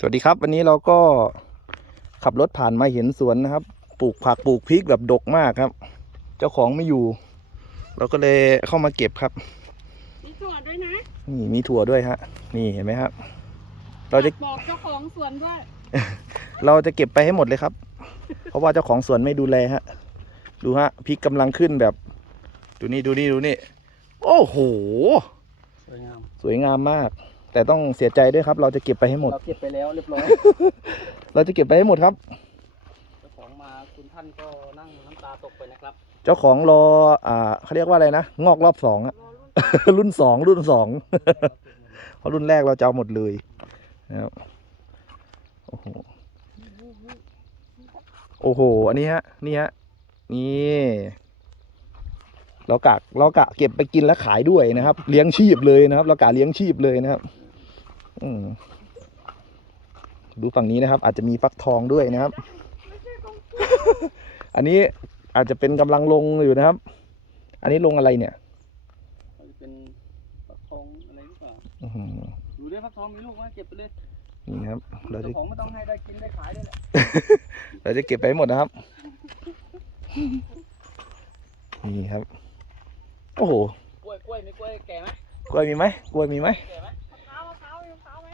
สวัสดีครับ วันนี้เราก็ขับรถผ่านมาเห็นสวนนะครับ ปลูกผักปลูกพริกแบบดกมากครับ เจ้าของไม่อยู่ เราก็เลยเข้ามาเก็บครับ มีถั่วด้วยนะ นี่มีถั่วด้วยฮะ นี่เห็นไหมครับ เราจะบอกเจ้าของสวนว่า เราจะเก็บไปให้หมดเลยครับ เพราะว่าเจ้าของสวนไม่ดูแลฮะ ดูฮะพริกกำลังขึ้นแบบ ดูนี่ดูนี่ดูนี่ โอ้โห สวยงาม สวยงามมาก แต่ต้องเสียใจด้วยครับ เราจะเก็บไปให้หมด เราเก็บไปแล้วเรียบร้อยเราจะเก็บไปให้หมดครับ เจ้าของมาคุณท่านก็นั่งน้ำตาตกไปนะครับ เจ้าของรออ่าเขาเรียกว่าอะไรนะงอกรอบสองอะรอรุ่นรุ่นสองรุ่นสอง เพราะรุ่นแรกเราจะเอาหมดเลยนะครับโอ้โหโอ้โห อันนี้ฮะ นี่ฮะ นี่ เรากะเรากะเก็บไปกินแล้วขายด้วยนะครับ เลี้ยงชีพเลยนะครับ เรากะเลี้ยงชีพเลยนะครับ อืมดูฝั่งนี้นะครับ อาจจะมีฟักทองด้วยนะครับ อันนี้อาจจะเป็นกำลังลงอยู่นะครับ อันนี้ลงอะไรเนี่ยเขาจะเป็นฟักทองอะไรหรือเปล่าอื้อหือดูดิฟักทองมีลูกไหมเก็บไปเลยนี่นะครับ เราจะเจ้าของไม่ต้องให้ได้กินได้ขายด้วยแหละเราจะเก็บไปให้หมดนะครับ นี่ครับ โอ้โหกล้วยกล้วยมีกล้วยแก่ไหมกล้วยมีไหมกล้วยมีไหมแก่ไหมมะพร้าวมะพร้าวมีมะพร้าวไหม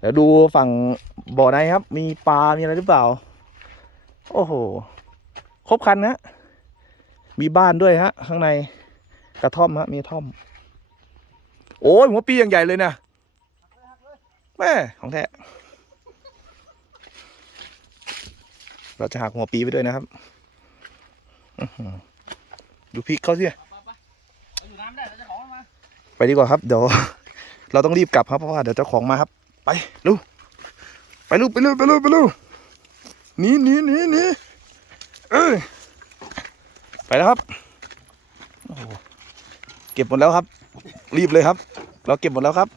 เดี๋ยวดูฝั่งบ่อในครับ มีปลา มีอะไรหรือเปล่า โอ้โห ครบครันนะ มีบ้านด้วยฮะ ข้างใน กระท่อมฮะ มีกระท่อม โอ้ยหัวปีอย่างใหญ่เลยนะแม่ของแท้ เราจะหักหัวปีไปด้วยนะครับอื้อหือดูพริกเขาสิ ไปดีกว่าครับ เดี๋ยวเราต้องรีบกลับครับเพราะว่าเดี๋ยวเจ้าของมาครับ ไปลูไปลูไปลูไปลูไปลูหนีหนีหนีหนีเอ้ยไปแล้วครับเก็บหมดแล้วครับ รีบเลยครับ เราเก็บหมดแล้วครับ